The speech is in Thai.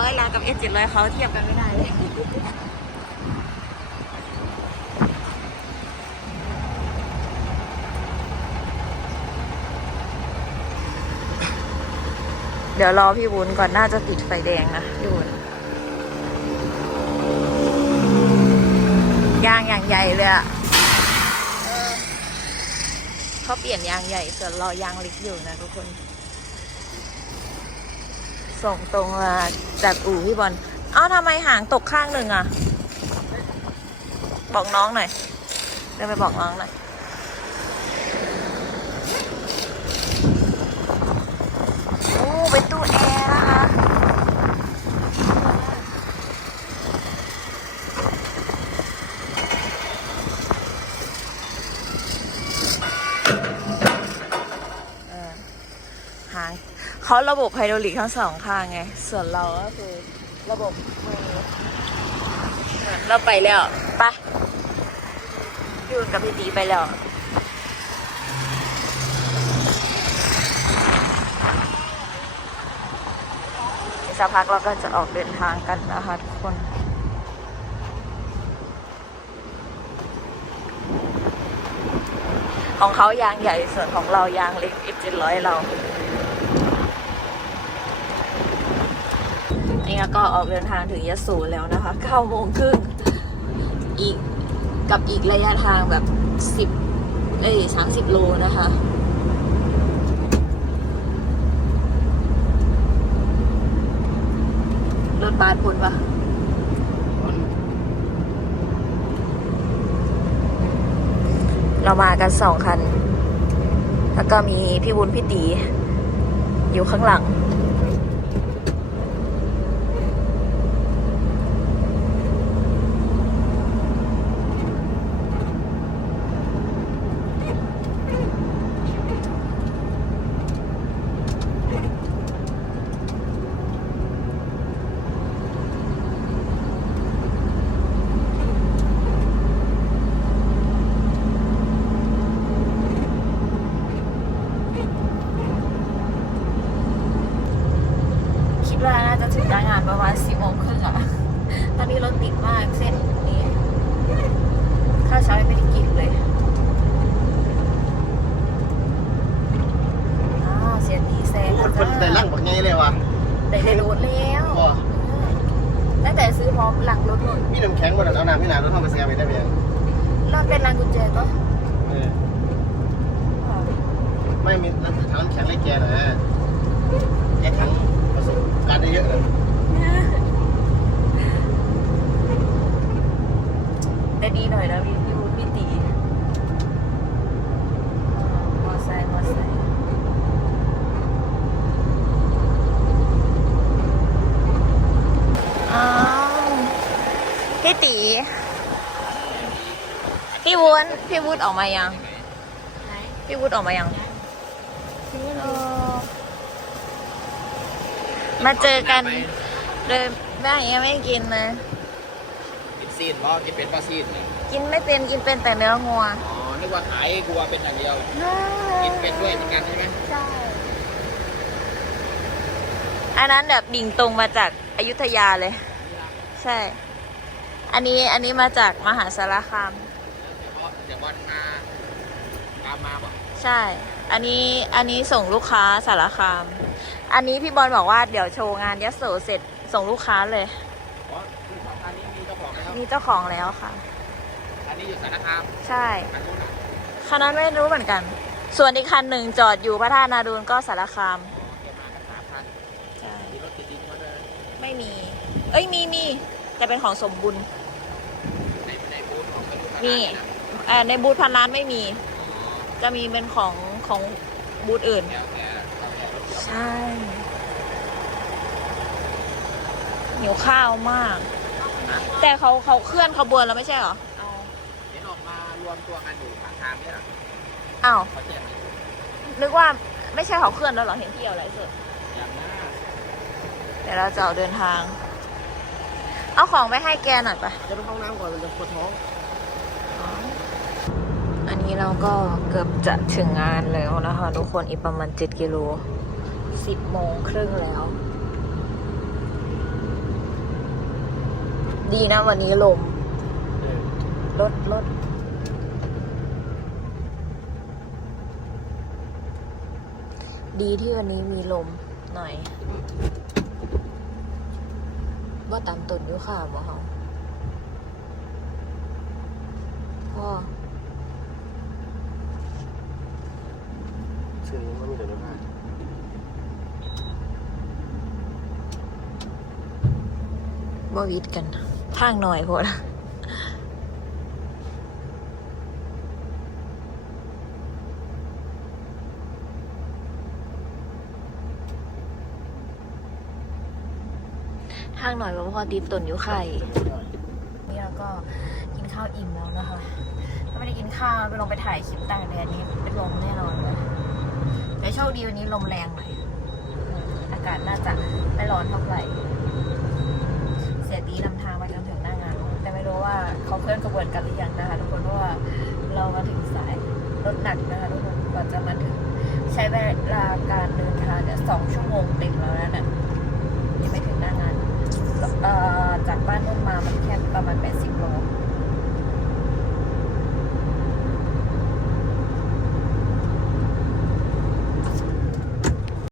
ร้อยลากับ S 700 เขาเทียบกันไม่ได้เลยเดี๋ยวรอพี่วุ้นก่อนน่าจะติดไฟแดงนะพี่วุ้นยางอย่างใหญ่เลยอะเออเขาเปลี่ยนยางใหญ่ส่วนรายางเล็กอยู่นะทุกคน ส่งตรงมาจากอู่พี่บอล เอ้าทำไมหางตกข้างหนึ่งอะบอกน้องหน่อย เดินไปบอกน้องหน่อย โอ้เป็นตู้แอร์นะคะ เออหาง เขาระบบไฮดรอลิกทั้งสองข้างไง ส่วนเราก็คือระบบมือเราไปแล้วไปยูนกับพี่ตีไปแล้วอีกสักพักเราก็จะออกเดินทางกันนะคะทุกคน ของเขายางใหญ่ส่วนของเรายางเล็กอีกเจ็ดร้อ ยเรานี่ก็ออกเดินทางถึงยะโสแล้วนะคะเก้าโมงครึ่งอีกกับอีกระยะทางแบบสิบเอ้ยสามสิบโลนะคะรถบัสพ้นปะเรามากันสองคัน แล้วก็มีพี่บุญพี่ตีอยู่ข้างหลัง คิดว่าน่าจะถึงหน้างานประมาณสี่โมงครึ่งอะ ตอนนี้รถติดมากเส้นนี้ข้าวเช้ายังไม่ได้กินเลยอ้าวเสียตีแซง คนคนแต่ร่างบักไงเลยวะ ได้ได้รถแล้ว บ่ ตั้งแต่ ซื้อพร้อมหลังรถหมดมีน้ำแข็งบนนั้นเอาน้ำพี่นาต้องทำไปเสียไปได้ไหมยังเราเป็นร้านกุญแจก็เออไม่มีน้ำถังน้ำแข็งเลยแกหน่อยนะแกถังผสมการได้เยอะเลย แต่ดีหน่อยนะพี่พี่วุฒิพี่ตีมอไซค์มอไซค์อ้าว พี่ตี พี่วุ้นพี่วุฒิออกมายัง พี่วุฒิออกมายังเออมาเจอกันเดินแม่ยังไม่กินเลย กินซีนเพราะกินเป็นปลาซีนเนี่ยกินไม่เป็นกินเป็นแต่เนื้องัว อ๋อ นึกว่าขายกลัวเป็นอย่างเดียว กินเป็นด้วยเหมือนกันใช่ไหมใช่ อันนั้นแบบดิ่งตรงมาจากอายุทยาเลย ใช่ อันนี้อันนี้มาจากมหาสารคามเฉพาะเดี๋ยวบอลมาตามมาบอกใช่ อันนี้อันนี้ส่งลูกค้าสารคาม อันนี้พี่บอลบอกว่าเดี๋ยวโชว์งานยะโสเสร็จส่งลูกค้าเลย อ๋อคือของอันนี้มีเจ้าของแล้วมีเจ้าของแล้วค่ะ อันนี้อยู่สารคามใช่อันนู้นอะคันนั้นไม่รู้เหมือนกัน ส่วนอีกคันหนึ่งจอดอยู่พระธาตุนาดูนก็สารคามอ๋อแกมากันสามพันใช่มีรถติดดินมาเลยไม่มี เอ้ยมีมีแต่เป็นของสมบุญ ในในบูธของกระดูก มีเอ่อในบูธพันล้านไม่มี จะมีเป็นของของบูธอื่นแล้วแต่เราแต่รถเดียวใช่ หิวข้าวมาก แต่เขาเขาเคลื่อนขบวนแล้วไม่ใช่เหรอเอาเห็นออกมารวมตัวกันอยู่ข้างทางเนี่ยเหรออ้าวเขาแจกไหมนึกว่าไม่ใช่เขาเคลื่อนแล้วเหรอเห็นที่เอาอะไรสดอย่างหน้าเดี๋ยวเราจะออกเดินทาง เอาของไปให้แกหน่อยปะจะไปเข้าห้องน้ำก่อนมันจะปวดท้อง อันนี้เราก็เกือบจะถึงงานแล้วนะคะ ทุกคนอีกประมาณ 7 กิโล 10 โมงครึ่งแล้ว ดีนะวันนี้ลมเออรถรถดีที่วันนี้มีลมหน่อยว่าตามตุนอยู่ค่ะบ่เขาพ่อ ซึ่งมันมีแต่เนื้อผ้า บ่ วิดกันทางหน่อยพอละทางหน่อยบ่พอติดตนอยู่ไข่นี่เราก็กินข้าวอิ่มแล้วนะคะ ถ้าไม่ได้กินข้าวไปลงไปถ่ายคลิปตากแดดนี้เป็นลมแน่นอนเลยแต่โชคดีวันนี้ลมแรงหน่อยอากาศน่าจะไม่ร้อนเท่าไหร่ กันหรือยังนะคะทุกคนเพราะว่าเรามาถึงสายรถหนักนะคะทุกคนกว่าจะมาถึงใช้เวลา